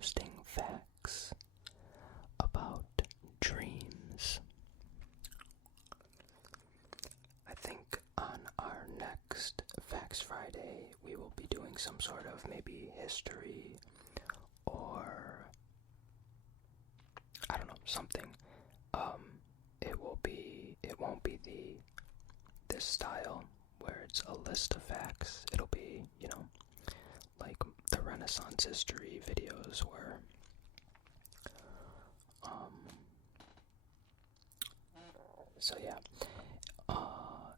interesting facts about dreams. I think on our next Facts Friday, we will be doing some sort of maybe history or I don't know, something. It won't be this style where it's a list of facts. It'll be, like the Renaissance history videos where so yeah.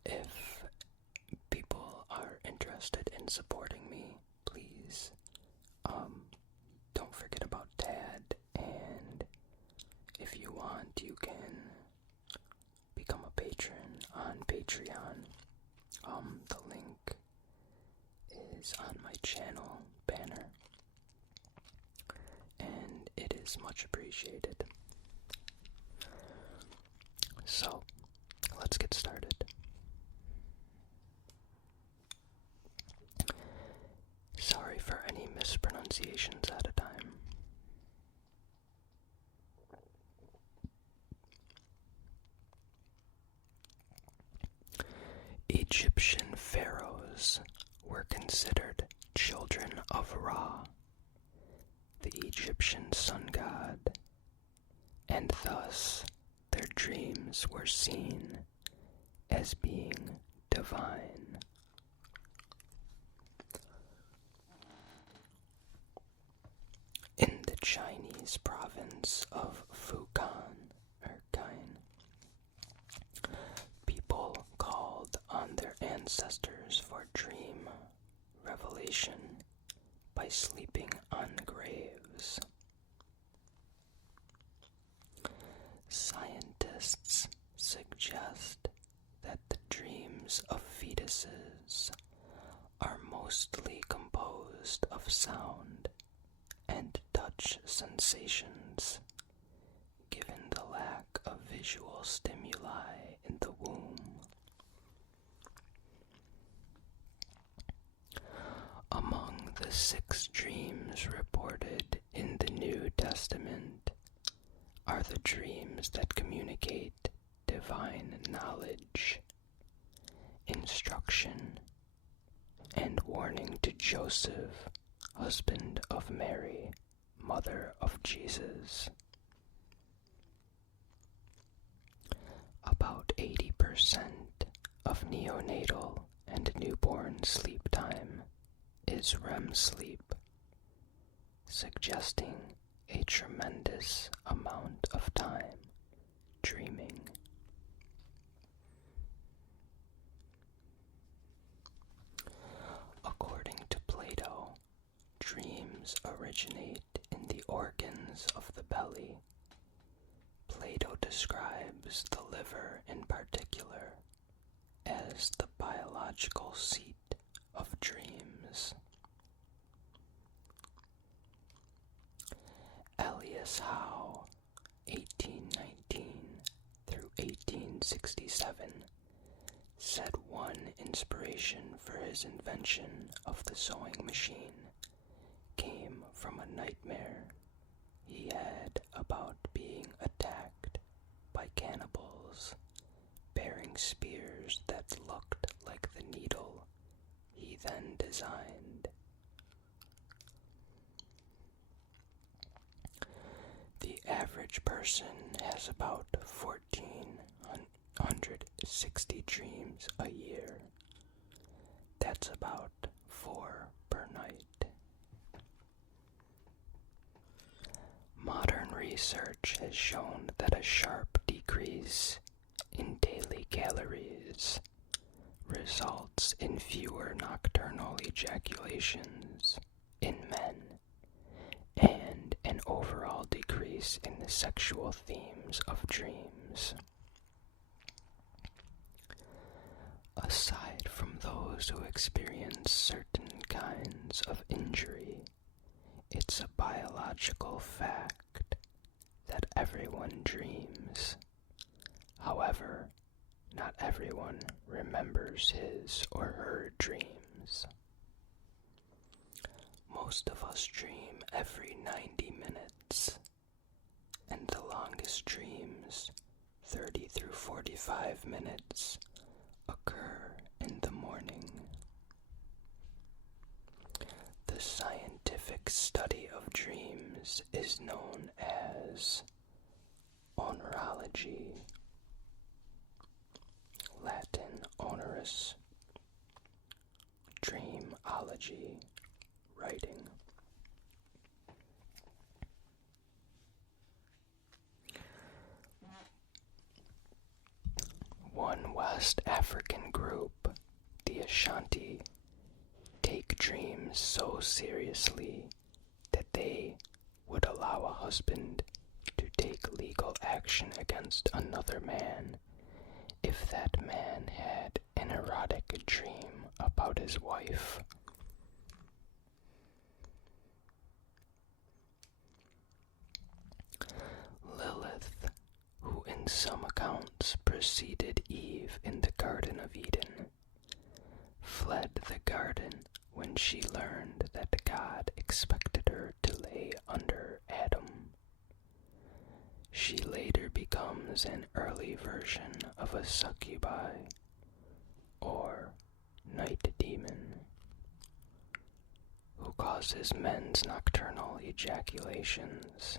If people are interested in supporting me, please don't forget about Tad, and if you want, you can become a patron on Patreon. The link is on my channel banner, and it is much appreciated. So, let's get started. Sorry for any mispronunciations at a time. Egyptian pharaohs were considered children of Ra, the Egyptian sun god, and thus their dreams were seen as being divine. In the Chinese province of Fujian, people called on their ancestors for dream revelation by sleeping on graves. Scientists suggest that the dreams of fetuses are mostly composed of sound and touch sensations, given the lack of visual stimuli in the womb. Among the 6 dreams reported in the New Testament are the dreams that communicate divine knowledge, instruction, and warning to Joseph, husband of Mary, mother of Jesus. About 80% of neonatal and newborn sleep time is REM sleep, suggesting a tremendous amount of time dreaming. According to Plato, dreams originate in the organs of the belly. Plato describes the liver in particular as the biological seat of dreams. Elias Howe, 1819 through 1867, said one inspiration for his invention of the sewing machine came from a nightmare he had about being attacked by cannibals bearing spears that looked like the needle he then designed. The average person has about 1,460 dreams a year. That's about 4 per night. Modern research has shown that a sharp decrease in daily calories results in fewer nocturnal ejaculations in men and an overall decrease in the sexual themes of dreams. Aside from those who experience certain kinds of injury, it's a biological fact that everyone dreams. However, not everyone remembers his or her dreams. Most of us dream every 90 minutes, and the longest dreams, 30 through 45 minutes, occur in the morning. The scientific study of dreams is known as oneirology, Latin onerous, dreamology, writing. One West African group, the Ashanti, take dreams so seriously that they would allow a husband to take legal action against another man if that man had an erotic dream about his wife. Lilith, who in some accounts preceded Eve in the Garden of Eden, fled the garden when she learned that God expected her to lay under Adam. She later becomes an early version of a succubi, or night demon, who causes men's nocturnal ejaculations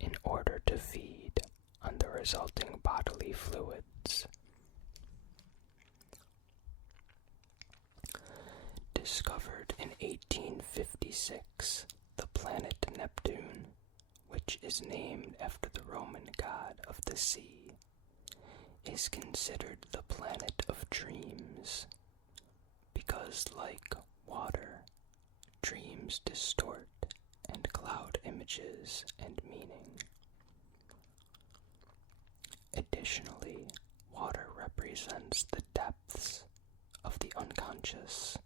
in order to feed on the resulting bodily fluids. Discovered in 1856, the planet Neptune, which is named after the Roman god of the sea, is considered the planet of dreams because, like water, dreams distort and cloud images and meaning. Additionally, water represents the depths of the unconscious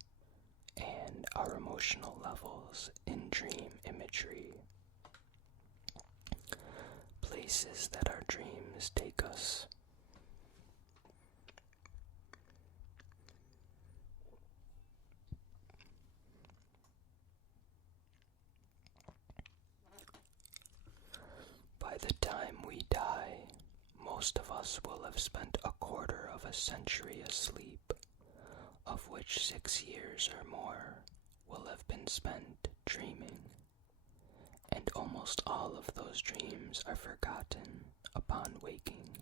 and our emotional levels in dream imagery. Places that our dreams take us. By the time we die, most of us will have spent a quarter of a century asleep, of which 6 years or more will have been spent dreaming, and almost all of those dreams are forgotten upon waking.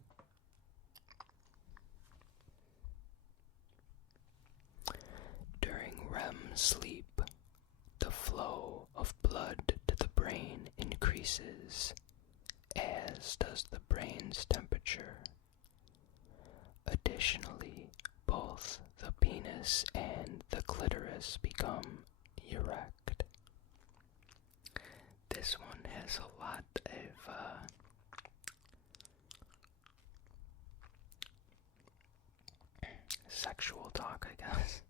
During REM sleep, the flow of blood to the brain increases, as does the brain's temperature. Additionally, both the penis and the clitoris become erect. This one has a lot of sexual talk, I guess.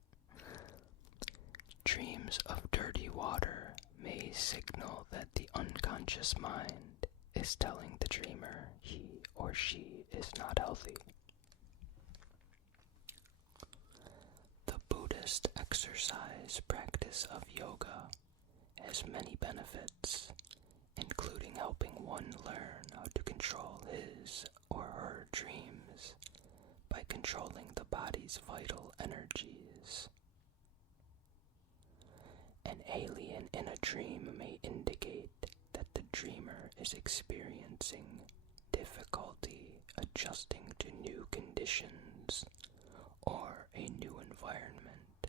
Dreams of dirty water may signal that the unconscious mind is telling the dreamer he or she is not healthy. The Buddhist exercise practice of yoga has many benefits, including helping one learn how to control his or her dreams by controlling the body's vital energies. An alien in a dream may indicate that the dreamer is experiencing difficulty adjusting to new conditions or a new environment,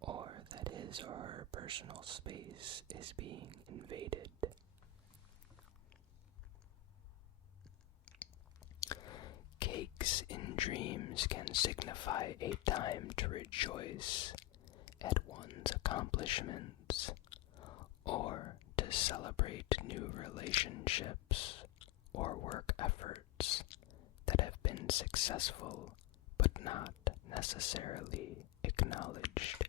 or that his or her personal space is being invaded. Cakes in dreams can signify a time to rejoice at one's accomplishments, or to celebrate new relationships or work efforts that have been successful but not necessarily acknowledged.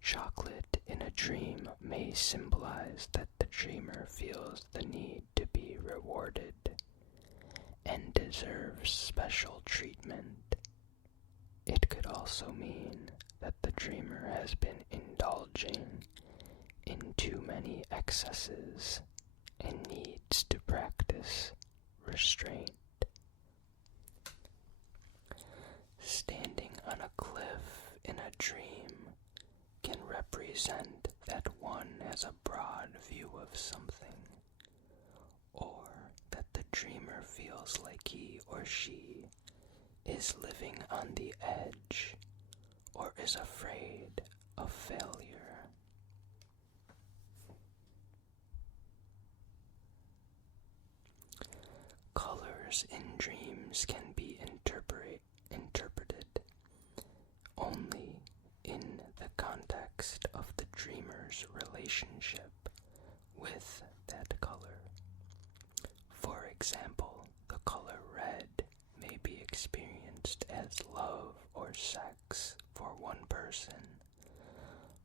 Chocolate in a dream may symbolize that the dreamer feels the need to be rewarded and deserves special treatment. It could also mean that the dreamer has been indulging in too many excesses and needs to practice restraint. Standing on a cliff in a dream can represent that one has a broad view of something, or that the dreamer feels like he or she is living on the edge or is afraid of failure. Colors in dreams can be interpreted only in the context of the dreamer's relationship with that color. For example, the color red may be experienced as love or sex for one person,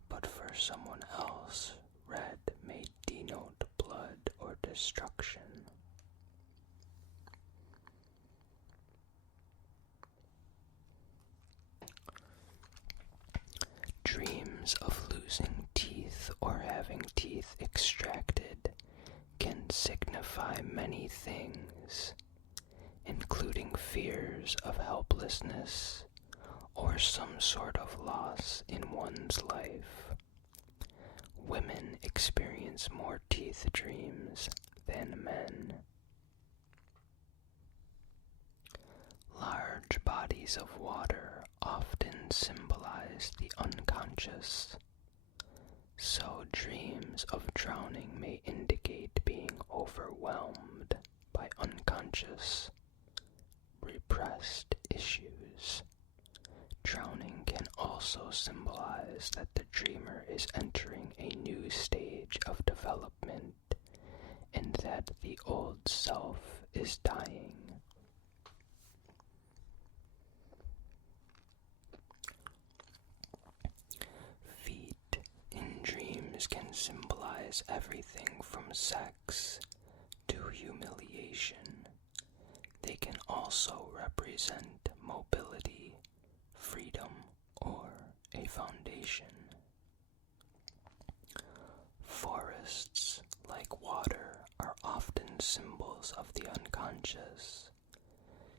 but for someone else, red may denote blood or destruction. Dreams of losing teeth or having teeth extracted can signify many things, including fears of helplessness or some sort of loss in one's life. Women experience more teeth dreams than men. Large bodies of water often symbolize the unconscious, so dreams of drowning may indicate being overwhelmed by unconscious, repressed issues. Drowning can also symbolize that the dreamer is entering a new stage of development and that the old self is dying. Feet in dreams can symbolize everything from sex to humiliation. They can also represent mobility, freedom, or a foundation. Forests, like water, are often symbols of the unconscious.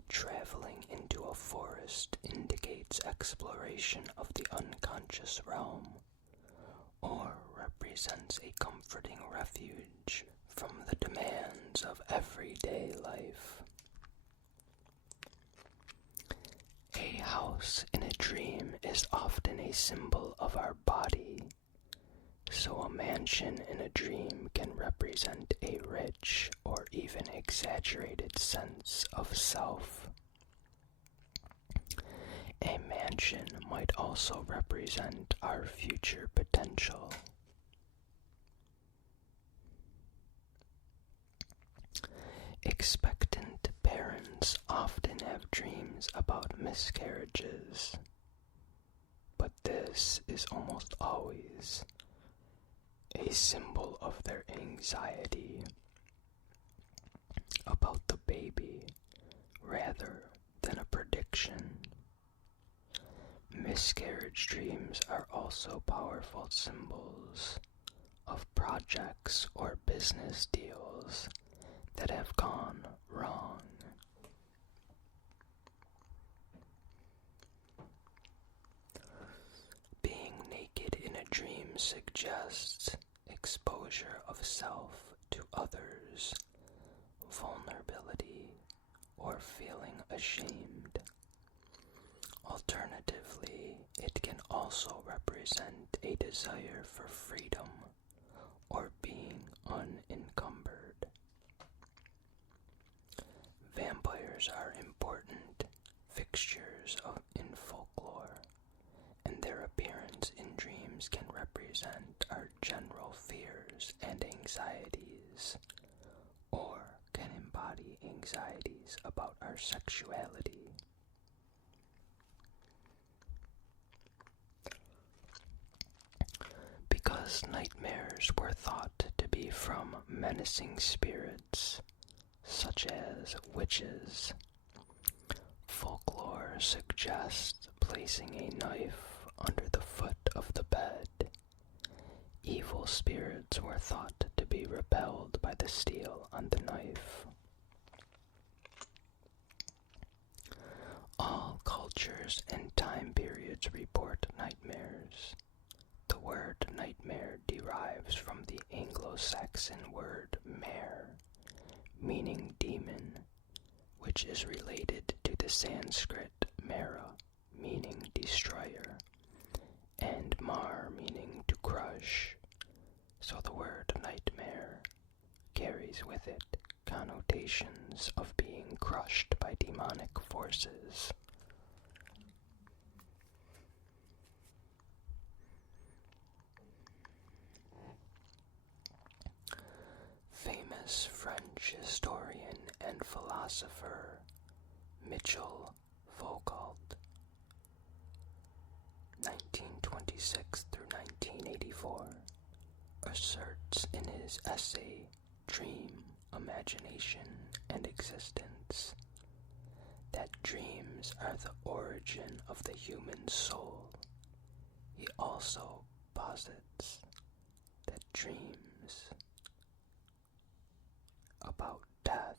Traveling into a forest indicates exploration of the unconscious realm, or represents a comforting refuge from the demands of everyday life. A house in a dream is often a symbol of our body, so a mansion in a dream can represent a rich or even exaggerated sense of self. A mansion might also represent our future potential. Expectant parents often have dreams about miscarriages, but this is almost always a symbol of their anxiety about the baby rather than a prediction. Miscarriage dreams are also powerful symbols of projects or business deals that have gone wrong. Being naked in a dream suggests exposure of self to others, vulnerability, or feeling ashamed. Alternatively, it can also represent a desire for freedom or being unencumbered. Vampires are important fixtures in folklore, and their appearance in dreams can represent our general fears and anxieties, or can embody anxieties about our sexuality. Because nightmares were thought to be from menacing spirits, such as witches, folklore suggests placing a knife under the foot of the bed. Evil spirits were thought to be repelled by the steel on the knife. All cultures and time periods report nightmares. The word nightmare derives from the Anglo-Saxon word mare, meaning demon, which is related to the Sanskrit mara, meaning destroyer, and mar, meaning to crush. So the word nightmare carries with it connotations of being crushed by demonic forces. Famous French historian and philosopher Michel Foucault, 1926 through 1984, asserts in his essay Dream, Imagination, and Existence that dreams are the origin of the human soul. He also posits that dreams about death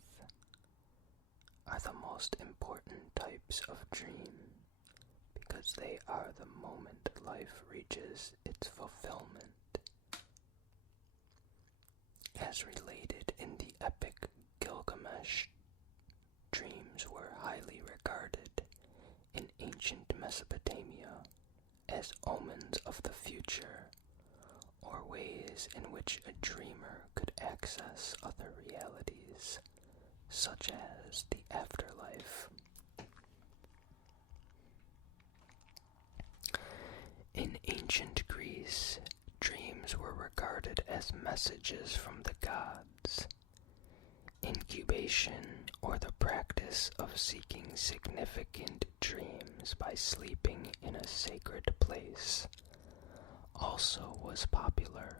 are the most important types of dream because they are the moment life reaches its fulfillment. As related in the epic Gilgamesh, dreams were highly regarded in ancient Mesopotamia as omens of the future, or ways in which a dreamer could access other realities, such as the afterlife. In ancient Greece, dreams were regarded as messages from the gods. Incubation, or the practice of seeking significant dreams by sleeping in a sacred place, also was popular,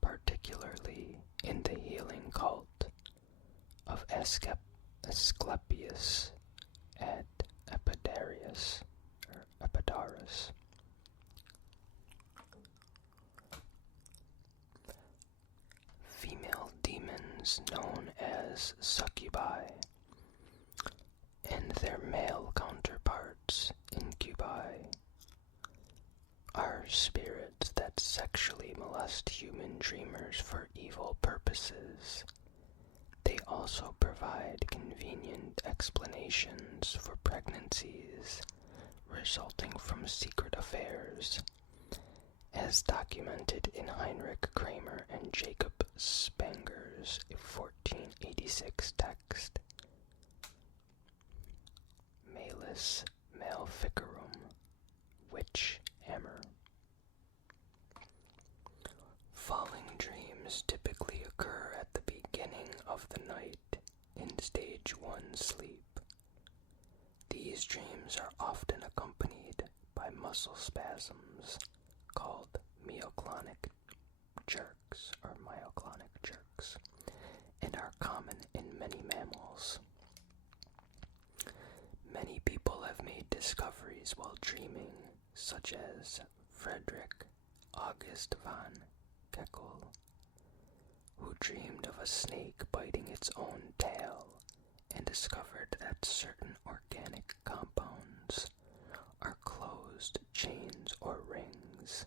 particularly in the healing cult of Asclepius at Epidaurus. Female demons known as succubi and their male counterparts, incubi, are spirits that sexually molest human dreamers for evil purposes. They also provide convenient explanations for pregnancies resulting from secret affairs, as documented in Heinrich Kramer and Jacob Spanger's 1486 text, Malus Maleficarum, Witch Hammer. Falling dreams typically occur at the beginning of the night in stage 1 sleep. These dreams are often accompanied by muscle spasms called myoclonic jerks or myoclonic jerks, and are common in many mammals. Many people have made discoveries while dreaming, such as Frederick August von Keckel, who dreamed of a snake biting its own tail and discovered that certain organic compounds are closed chains or rings.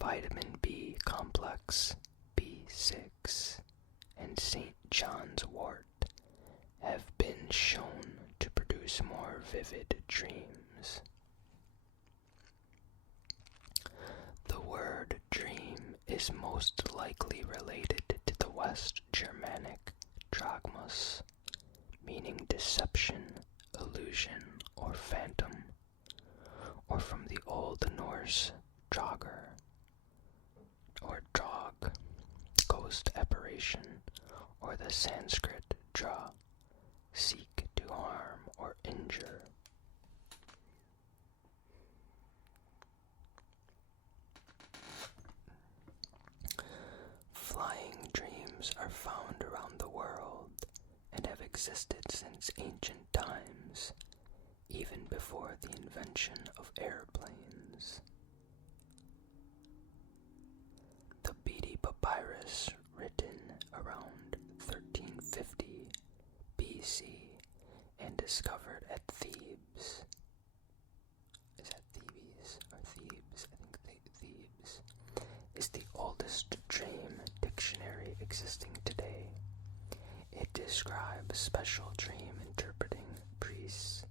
Vitamin B complex, B6, and St. John's wort have been shown to produce more vivid dreams. The word dream is most likely related to the West Germanic dragmus, meaning deception, illusion, or phantom, or from the Old Norse draugr, or drog, ghost apparition, or the Sanskrit dra, seek to harm or injure. Flying dreams are found around the world and have existed since ancient times, even before the invention of airplanes. The Beatty Papyrus, written around 1350 BC and discovered at Thebes. Is that Thebes or Thebes? I think Thebes is the oldest dream dictionary existing today. It describes special dream interpreting priests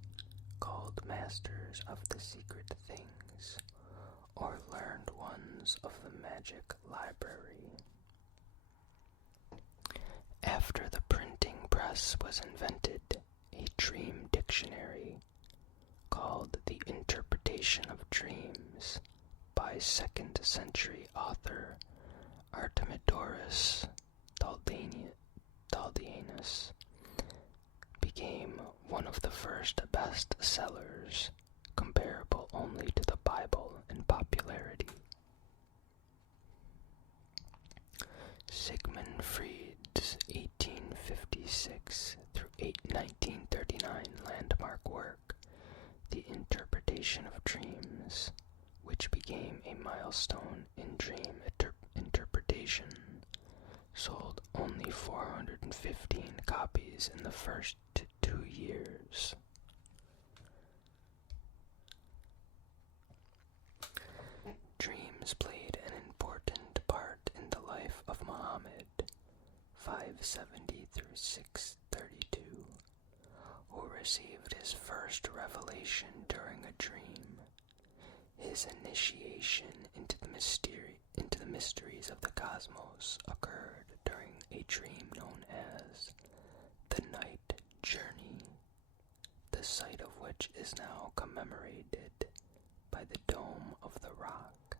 called masters of the secret things, or learned ones of the magic library. After the printing press was invented, a dream dictionary called The Interpretation of Dreams by 2nd century author Artemidorus Daldianus became one of the first bestsellers, comparable only to the Bible in popularity. Sigmund Freud's 1856 through 1939 landmark work, The Interpretation of Dreams, which became a milestone in dream interpretation, sold only 415 copies in the first 2 years. Dreams played an important part in the life of Muhammad, 570 through 632, who received his first revelation during a dream. His initiation into the mysteries of the cosmos occurred during a dream known as the Night Journey, the site of which is now commemorated by the Dome of the Rock.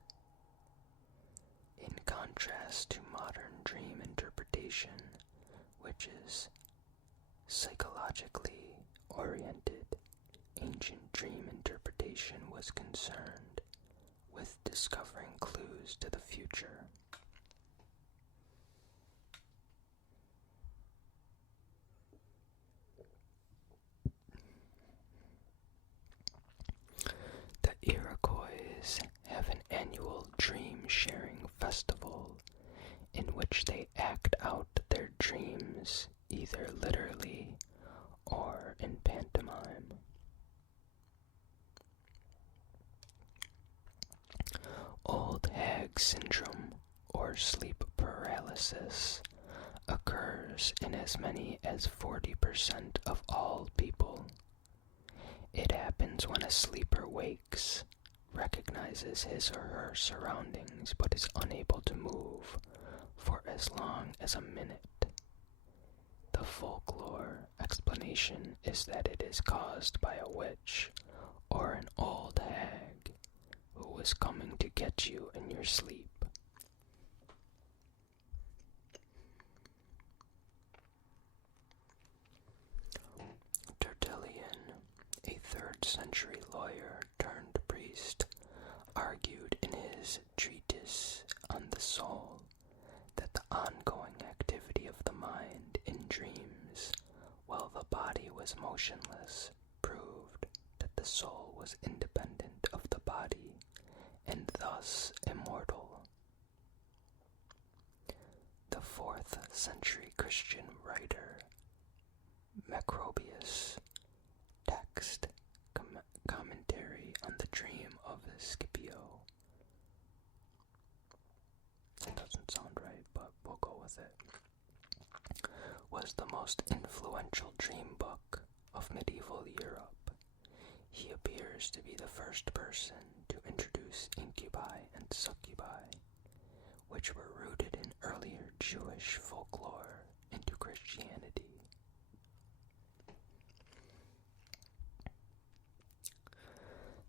In contrast to modern dream interpretation, which is psychologically oriented, ancient dream interpretation was concerned with discovering clues to the future. The Iroquois have an annual dream-sharing festival in which they act out their dreams either literally or in pantomime. Old hag syndrome, or sleep paralysis, occurs in as many as 40% of all people. It happens when a sleeper wakes, recognizes his or her surroundings, but is unable to move for as long as a minute. The folklore explanation is that it is caused by a witch or an old hag who was coming to get you in your sleep. Tertullian, a 3rd century lawyer turned priest, argued in his treatise on the soul that the ongoing activity of the mind in dreams while the body was motionless proved that the soul was independent of the body and thus immortal. The 4th century Christian writer Macrobius text commentary on the dream of Scipio. That doesn't sound right, but we'll go with it. Was the most influential dream book of medieval Europe. He appears to be the first person to introduce incubi and succubi, which were rooted in earlier Jewish folklore, into Christianity.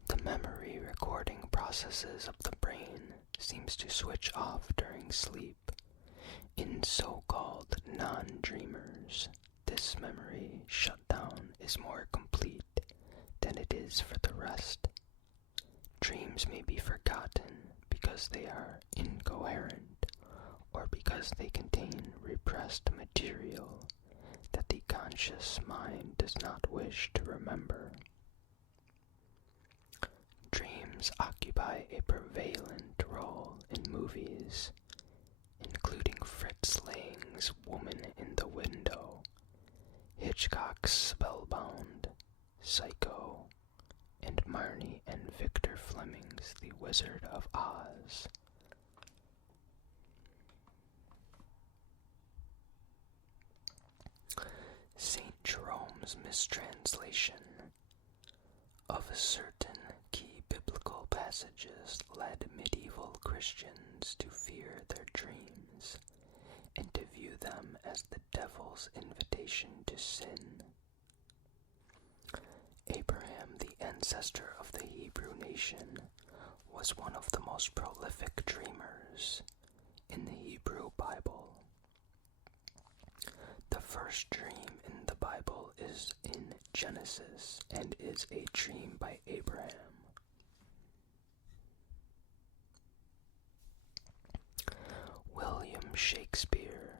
The memory recording processes of the brain seems to switch off during sleep. In so-called non-dreamers, this memory shutdown is more complete than it is for the rest. Dreams may be forgotten because they are incoherent or because they contain repressed material that the conscious mind does not wish to remember. Dreams occupy a prevalent role in movies, including Fritz Lang's Woman in the Window, Hitchcock's Spellbound, Psycho, and Marnie and Victor Fleming's The Wizard of Oz. St. Jerome's mistranslation of certain key biblical passages led medieval Christians to fear their dreams and to view them as the devil's invitation to sin. Abraham, the ancestor of the Hebrew nation, was one of the most prolific dreamers in the Hebrew Bible. The first dream in the Bible is in Genesis and is a dream by Abraham. William Shakespeare,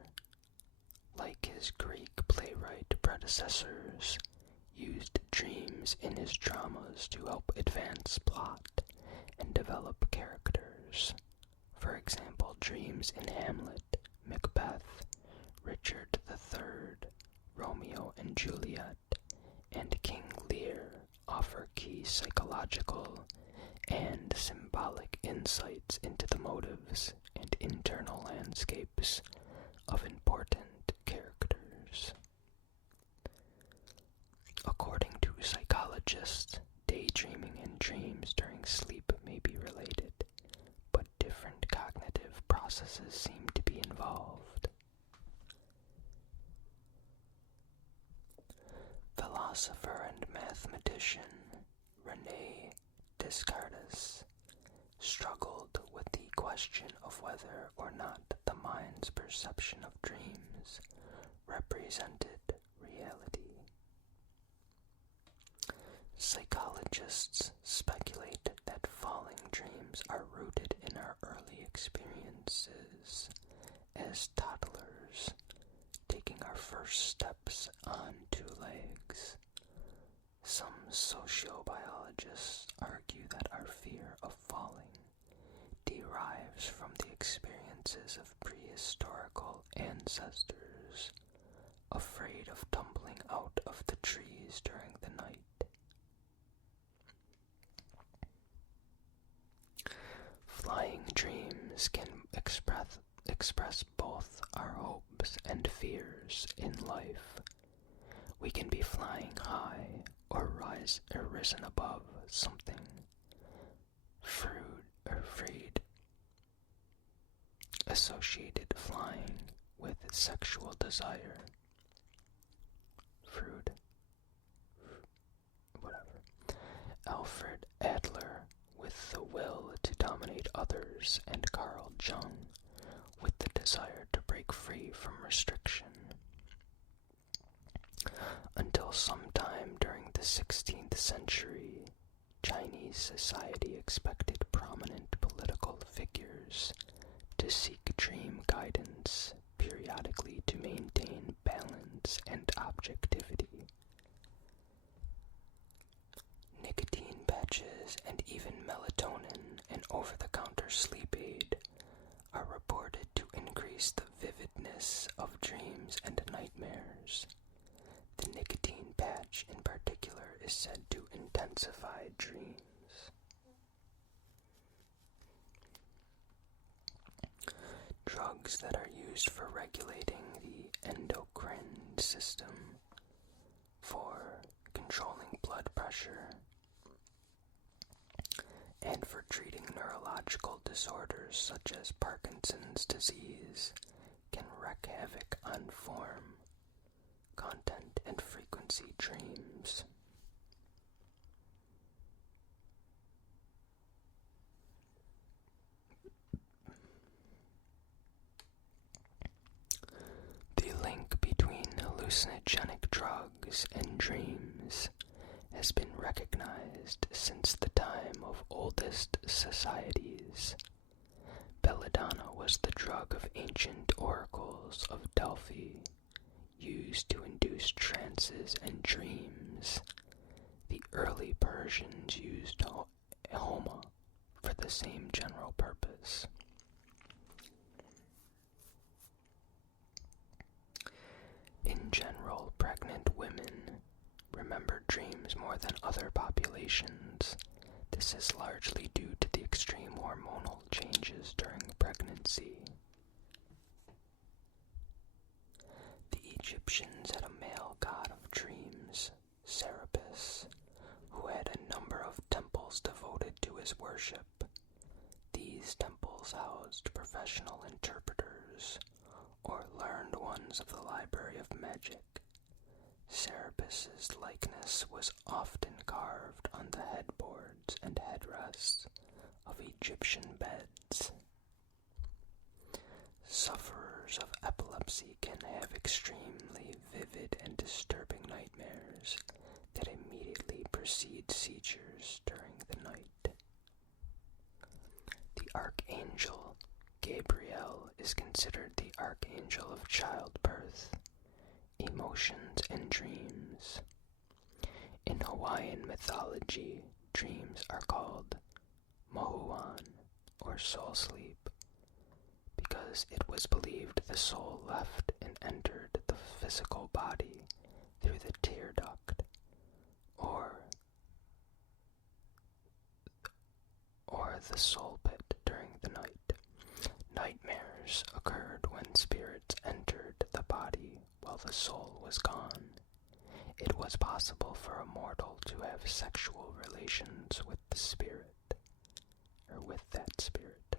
like his Greek playwright predecessors, used dreams in his dramas to help advance plot and develop characters. For example, dreams in Hamlet, Macbeth, Richard III, Romeo and Juliet, and King Lear offer key psychological and symbolic insights into the motives and internal landscapes of important characters. According to psychologists, daydreaming and dreams during sleep may be related, but different cognitive processes seem to be involved. Philosopher and mathematician René Descartes struggled with the question of whether or not the mind's perception of dreams represented reality. Psychologists speculate that falling dreams are rooted in our early experiences as toddlers, taking our first steps on two legs. Some sociobiologists argue that our fear of falling derives from the experiences of prehistorical ancestors, afraid of tumbling out of the trees during the night. Flying dreams can express both our hopes and fears in life. We can be flying high or risen above something, freed, associated flying with sexual desire, Alfred Adler with the will to dominate others, and Carl Jung with the desire to break free from restriction. Until sometime during the 16th century, Chinese society expected prominent political figures to seek dream guidance periodically to maintain balance and objectivity. Nicotine patches and even melatonin, an over-the-counter sleep aid, are reported to increase the vividness of dreams and nightmares. The nicotine patch in particular is said to intensify dreams. Drugs that are used for regulating the endocrine system, for controlling blood pressure, and for treating neurological disorders such as Parkinson's disease, can wreak havoc on form, content, and frequency dreams. The link between hallucinogenic drugs and dreams has been recognized since the time of oldest societies. Belladonna was the drug of ancient oracles of Delphi, used to induce induce trances and dreams. The early Persians used homa for the same general purpose. In general, pregnant women remember dreams more than other populations. This is largely due to the extreme hormonal changes during pregnancy. The Egyptians had a male god of dreams, Serapis, who had a number of temples devoted to his worship. These temples housed professional interpreters, or learned ones of the Library of Magic. Serapis's likeness was often carved on the headboards and headrests of Egyptian beds. Sufferers of epilepsy can have extremely vivid and disturbing nightmares that immediately precede seizures during the night. The Archangel Gabriel is considered the archangel of childbirth, emotions, and dreams. In Hawaiian mythology, dreams are called mohuan, or soul sleep, because it was believed the soul left and entered the physical body through the tear duct, or the soul pit during the night. Nightmares occurred when spirits entered the body while the soul was gone. It was possible for a mortal to have sexual relations with the spirit, or with that spirit.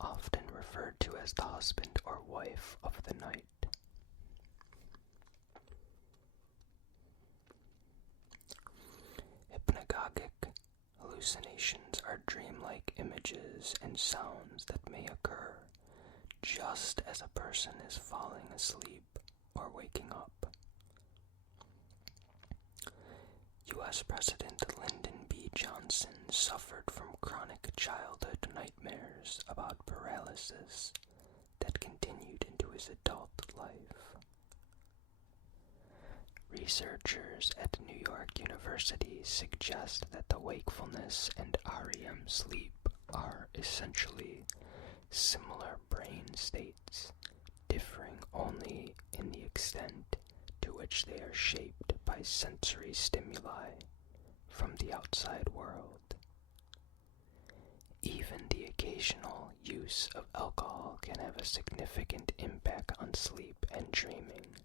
Often referred to as the husband or wife of the night. Hypnagogic hallucinations are dreamlike images and sounds that may occur just as a person is falling asleep or waking up. U.S. President Lyndon B. Johnson suffered from chronic childhood nightmares about paralysis that continued into his adult life. Researchers at New York University suggest that the wakefulness and REM sleep are essentially similar brain states, differing only in the extent to which they are shaped by sensory stimuli from the outside world. Even the occasional use of alcohol can have a significant impact on sleep and dreaming.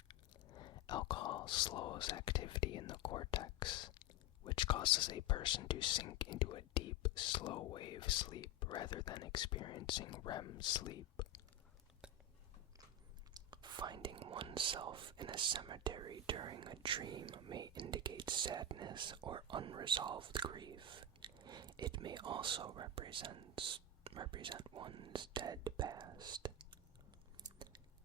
Alcohol slows activity in the cortex, which causes a person to sink into a deep, slow-wave sleep rather than experiencing REM sleep. Finding oneself in a cemetery during a dream may indicate sadness or unresolved grief. It may also represent one's dead past.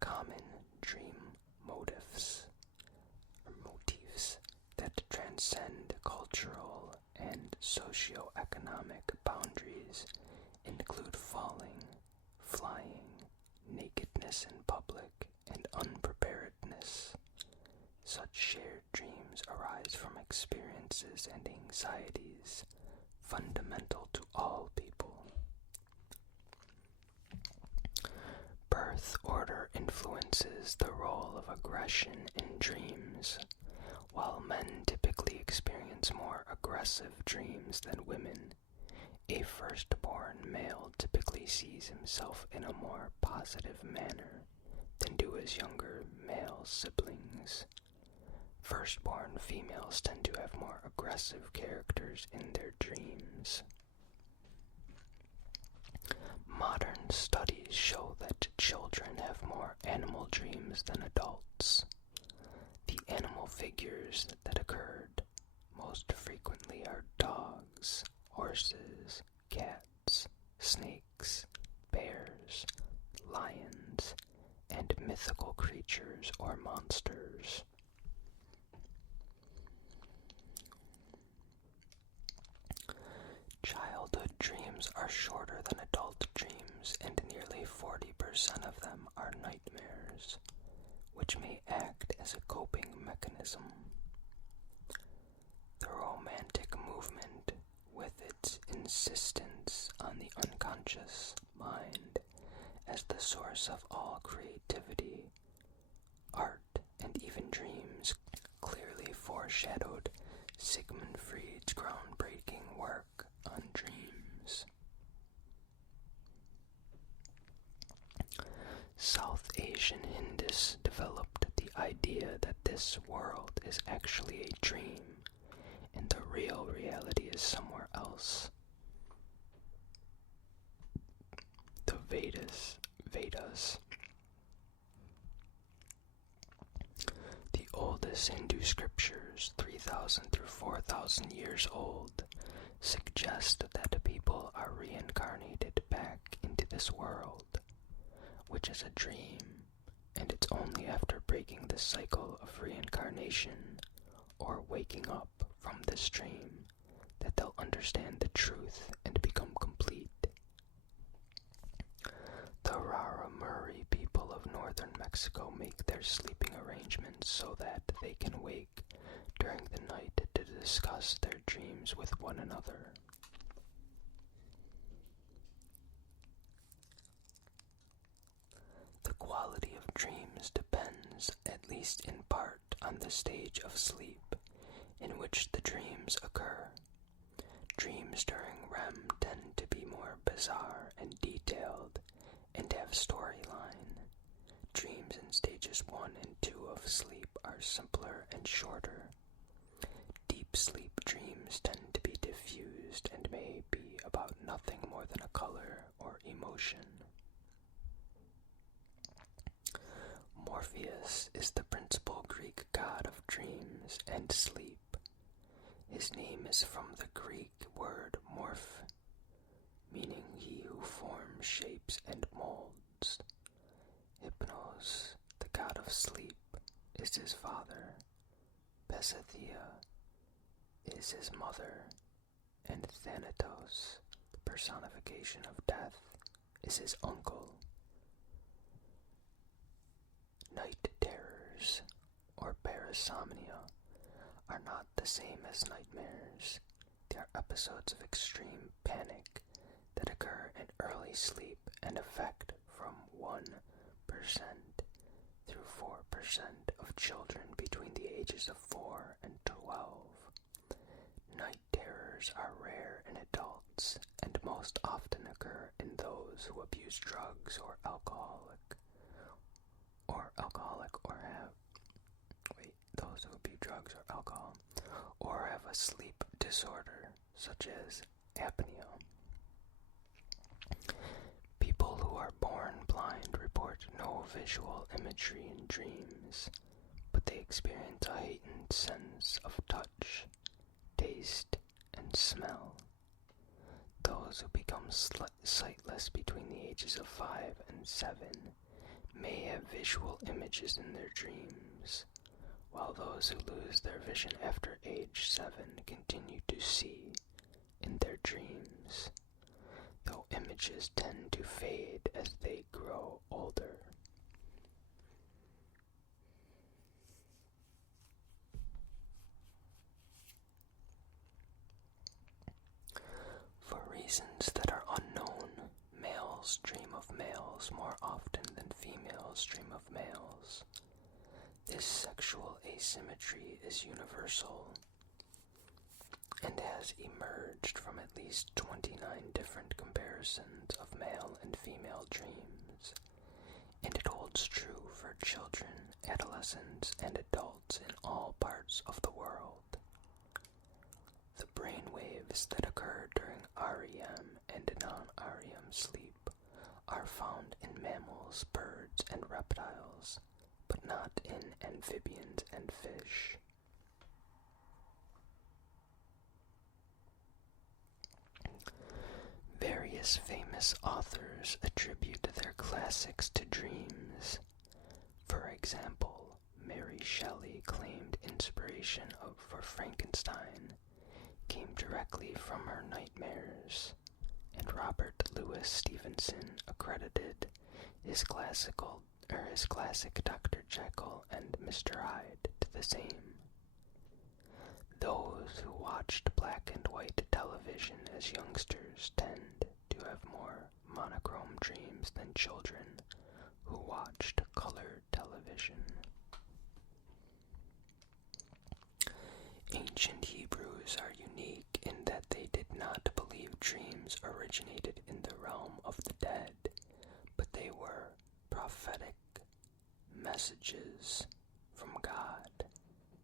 Common dream motifs that transcend cultural and socio-economic boundaries include falling, flying, nakedness in public, and unpreparedness. Such shared dreams arise from experiences and anxieties fundamental to all people. Birth order influences the role of aggression in dreams. While men typically experience more aggressive dreams than women, a firstborn male typically sees himself in a more positive manner than do his younger male siblings. Firstborn females tend to have more aggressive characters in their dreams. Modern studies show that children have more animal dreams than adults. The animal figures that occurred most frequently are dogs, horses, cats, snakes, bears, lions, and mythical creatures or monsters. Childhood dreams are shorter than adult dreams, and nearly 40% of them are nightmares. mechanism. The Romantic movement, with its insistence on the unconscious mind as the source of all creativity, art, and even dreams, clearly foreshadowed Sigmund Freud's groundbreaking work on dreams. South Asian Hindus developed the idea that this world is actually a dream and the real reality is somewhere else. The Vedas, the oldest Hindu scriptures, 3,000 through 4,000 years old, suggest that people are reincarnated back into this world, which is a dream, and it's only after breaking the cycle of reincarnation or waking up from this dream that they'll understand the truth and become complete. The Raramuri people of northern Mexico make their sleeping arrangements so that they can wake during the night to discuss their dreams with one another. The quality of dreams depends, at least in part, on the stage of sleep in which the dreams occur. Dreams during REM tend to be more bizarre and detailed and have storyline. Dreams in stages 1 and 2 of sleep are simpler and shorter. Deep sleep dreams tend to be diffused and may be about nothing more than a color or emotion. Morpheus is the principal Greek god of dreams and sleep. His name is from the Greek word morph, meaning he who forms, shapes, and molds. Hypnos, the god of sleep, is his father. Pasithea is his mother, and Thanatos, the personification of death, is his uncle. Night terrors, or parasomnia, are not the same as nightmares. They are episodes of extreme panic that occur in early sleep and affect from 1% through 4% of children between the ages of 4 and 12. Night terrors are rare in adults and most often occur in those who abuse drugs or those who abuse drugs or alcohol, or have a sleep disorder such as apnea. People who are born blind report no visual imagery in dreams, but they experience a heightened sense of touch, taste, and smell. Those who become sightless between the ages of 5 and 7 may have visual images in their dreams, while those who lose their vision after age 7 continue to see in their dreams, though images tend to fade as they grow older. For reasons that are unknown, males dream of males more often than females dream of males. This sexual asymmetry is universal and has emerged from at least 29 different comparisons of male and female dreams, and it holds true for children, adolescents, and adults in all parts of the world. The brain waves that occur during REM and non-REM sleep are found in mammals, birds, and reptiles, but not in amphibians and fish. Various famous authors attribute their classics to dreams. For example, Mary Shelley claimed inspiration for Frankenstein came directly from her nightmares, and Robert Louis Stevenson accredited his classic Dr. Jekyll and Mr. Hyde to the same. Those who watched black and white television as youngsters tend to have more monochrome dreams than children who watched colored television. Ancient Hebrews are unique in that they did not believe dreams originated in the realm of the dead, but they were prophetic messages from God.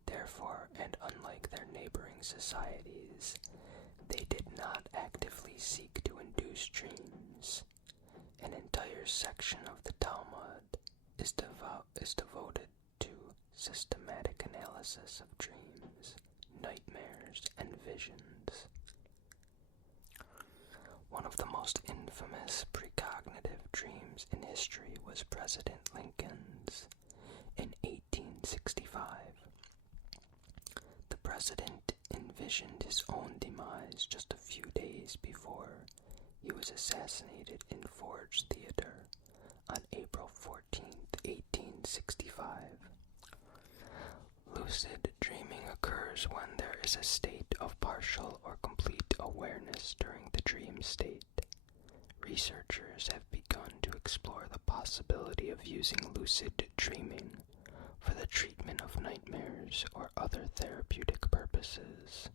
Therefore, and unlike their neighboring societies, they did not actively seek to induce dreams. An entire section of the Talmud is devoted to systematic analysis of dreams, nightmares, and visions. One of the most infamous precognitive dreams in history was President Lincoln's. In 1865, the president envisioned his own demise just a few days before he was assassinated in Ford's Theater on April 14th, 1865. Lucid dreaming occurs when there is a state of partial or complete awareness during the dream state. Researchers have begun to explore the possibility of using lucid dreaming for the treatment of nightmares or other therapeutic purposes.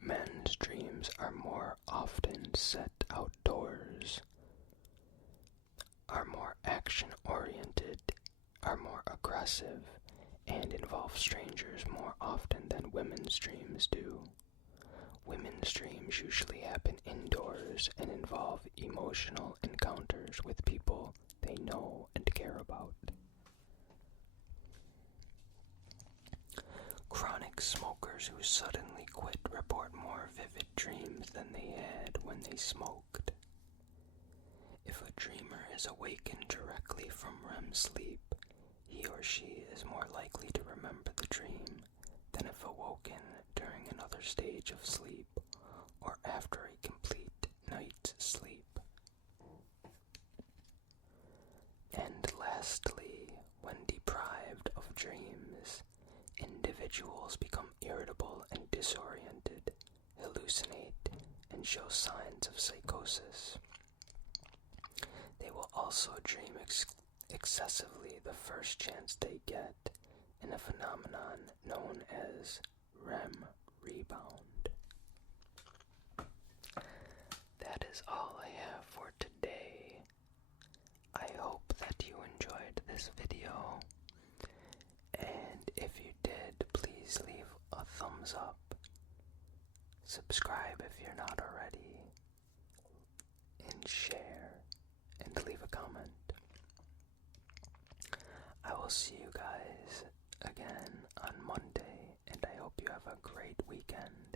Men's dreams are more often set outdoors, are more action-oriented, are more aggressive, and involve strangers more often than women's dreams do. Women's dreams usually happen indoors and involve emotional encounters with people they know and care about. Chronic smokers who suddenly quit report more vivid dreams than they had when they smoked. If a dreamer is awakened directly from REM sleep, he or she is more likely to remember the dream than if awoken during another stage of sleep or after a complete night's sleep. And lastly, when deprived of dreams, individuals become irritable and disoriented, hallucinate, and show signs of psychosis. They will also dream excessively the first chance they get, in a phenomenon known as REM rebound. That is all I have for today. I hope that you enjoyed this video, and if you did, please leave a thumbs up. Subscribe if you're not already, and share, and leave a comment. I will see you guys again on Monday, and I hope you have a great weekend.